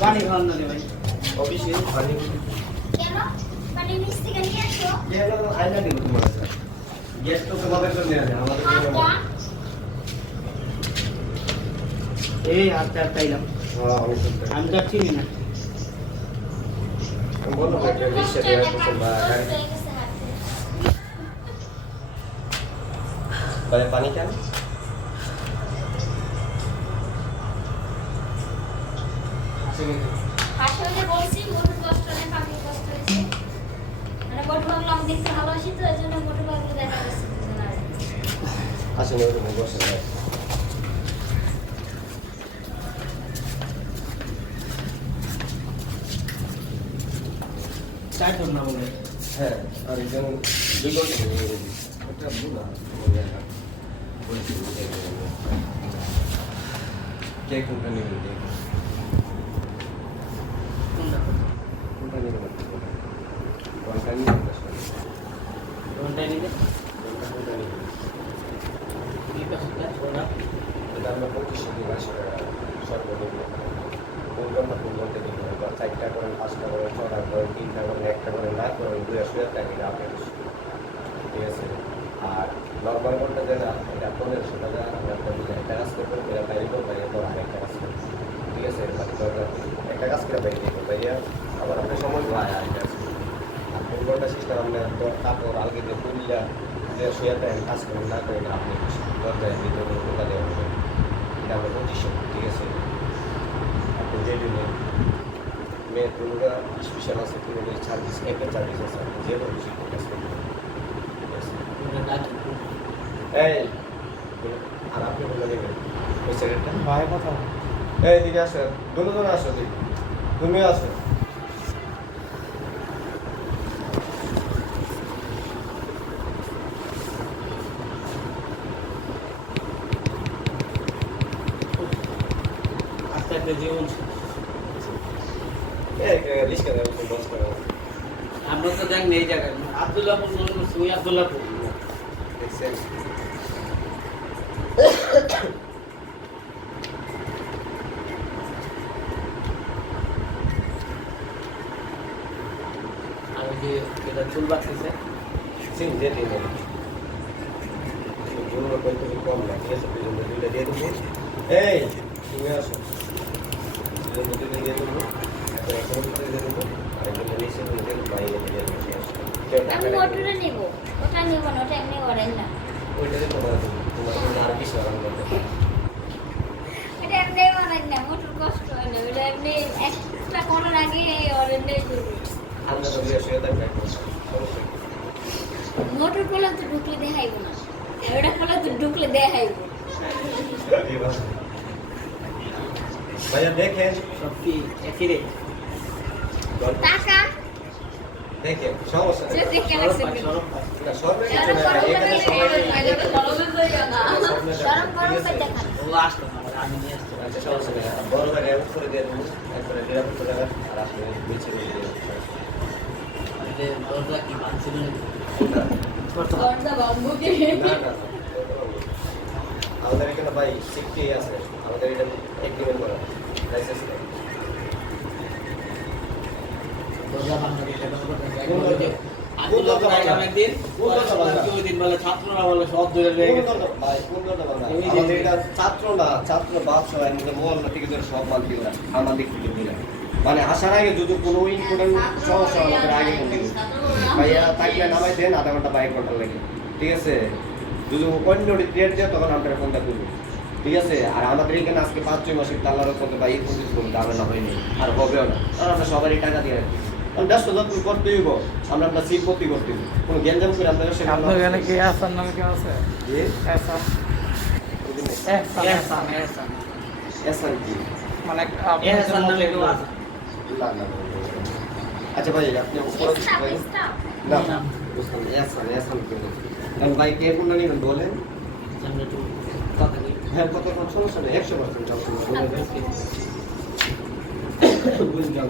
পানি খাওয়ান না রে ভাই অফিসে পানি কেন পানি নিচ থেকে নিয়ে আসো কেন আইনা দিব তোমার কাছে গ্যাস তো তোমাদের জন্য আছে আমাদের জন্য না। এই আস্তে আইলাম হ্যাঁ আমি শুনতে আমি তো চিনি না বলো না যে রিক্সা দিয়ে আসছেন বা গাড়ি ভাই পানি কেন আসলে বলছি মোটর কষ্ট নেই পানি কষ্ট হয়েছে মানে মোটর বাংলা আমি দেখতে ভালোবাসি তো এজন্য মোটর বাংলা দেখা যাচ্ছে আসলে ওরকম বসে যায় চার জন না বলে হ্যাঁ আর একজন দুই ঘন্টা একটা বুড়া বলছি কে কোনটা নেবেন কোনটা কোনটা নেবেন কোনটা নেবেন কোনটা নিবে কোনটা নেবেন কি কাজটা ওরা এটা আমরা 2500 টাকা সর্বনিম্ন কোন ঘন্টা দিবেন বা 4টা করেন 5টা করেন 6টা করেন 3টা করেন 1টা করেন না করেন 200 টাকা এটা আপনার ঠিক আছে আর নর্মাল ঘন্টা যেটা এটা 1500 টাকা আমরা একটা কাজ করবো এটা বাইরে করবো বাইরে পর আরেকটা কাজ করবো ঠিক আছে একটা কাজ করে বাইরে করবো ভাইয়া আবার আপনার সময় হয় আরেকটা কাজ করবো আর 3 ঘন্টা সিস্টেম আপনার কাপড় আলগে দিয়ে পুরিয়া যে শুয়ে থাকেন কাজ করেন না করেন আপনি দরজায় ভিতরে কোনো টোকা দেওয়া হবে এটা আমরা 2500 ঠিক আছে আপনি যে দিনে মেয়ের পুরোটা স্পেশাল আছে পুরোটা সার্ভিস একের সার্ভিস আছে আপনি যে কোনো কিছু কাজ করবেন ঠিক আছে ওরা ডাকি এই আর আপনি বলে দেবেন ওই সেকেন্ডটা ভাই কথা এই দিকে আসো দুজন আসো দিকে তুমিও আসো আস্তে আস্তে জীবন এই রিস্কা দেবো তুমি বস করো আমরা তো দেখ নেই জায়গায় আব্দুল্লাহপুর ফোন করছি ওই আব্দুল্লাহপুর দেখছেন আর ওই যে এটা চুল বাঁচতেছে সিম দিয়ে দিন জন্য কত কম না ঠিক আছে দুজন দুইটা দিয়ে দেবো এই তুমি আসো দুজন দুইটা দিয়ে দেবো এখন একটা দুটো দিয়ে দেবো আর একজন নিচে দিয়ে দেবো বাইরে দিয়ে দেবো ঠিক আছে আমি মোটরে নিব ওটা নিব না ওটা এমনি করেন না ওইটাতে তোমার জন্য আর বেশি আরাম করতে এটা এমনি করেন না মোটর কষ্ট হয় না ওটা এমনি একটা করার আগে অরেন্ডে করবে আমরা তো বিয়ে শুয়ে থাকবে সমস্যা মোটর করলে তো ঢুকলে দেখাইব না ওটা করলে তো ঢুকলে দেখাইব ভাইয়া দেখেন সব কি একই রে টাকা দেখেন সমস্যা যে নেই দেখে লাগছে সরব পাই না সর্বে এটা কিছু না সরম এখানে সবাই সরম গরম করে দেখান ও আসতো না আমি নিয়ে আসতো আচ্ছা সমস্যা নেই বড় জায়গায় করে দিয়ে দেবো একবারে নিরাপত্তা জায়গা আর আসলে বিছে দিয়ে দেবো যে দরজা কি বাঁধছিল গরদা বাম্বুকে না না আমাদের এখানে ভাই সিফটি আছে আমাদের এখানে এগ্রিমেন্ট করা লাইসেন্স নেই দরজা বাঁধা দিতে হবে আব্দুল্লাহপুর আইলাম একদিন ওই দিন বলে ছাত্ররা বলে সব ধরে রয়ে গেছে ভাই কোন কথা বলা আমাদের এটা ছাত্র না ছাত্র বাচ্চা এমনি মহল্লা থেকে ধরে সব মাল দিল আমার দিক থেকে দিল মানে আসার আগে যদি কোনো ইম্পর্টেন্ট সমস্যা আমাদের আগে বলে দিল ভাইয়া থাকলে নামাই দেন আধা ঘন্টা বা 1 ঘন্টা লাগে ঠিক আছে যদি অন্য ডেট দেয় তখন আপনারা ফোনটা করবেন ঠিক আছে আর আমাদের এখানে আজকে 5-6 মাসের তাল্লার মধ্যে বা এই পর্যন্ত কোনো দামে না হয়নি আর হবেও না কারণ আমরা সবারই টাকা দিয়ে রাখি কারণ ব্যস্ত যত্ন করতেই হবো আমরা সিট করতে করতে কোনো গ্যাঞ্জাম করে আপনাদের সেটা আপনার এখানে কি আসার নামে কেউ আছে এসান এসান কি মানে এহসান নামে কেউ আছে না না আচ্ছা ভাই আপনি উপরে ভাই না না বুঝলাম এসান কি কারণ ভাই কে কোনটা নেবেন বলেন সামনে একটু কথা বলি হ্যাঁ কত কোন সমস্যা নেই 100% চাও বলে বুঝলাম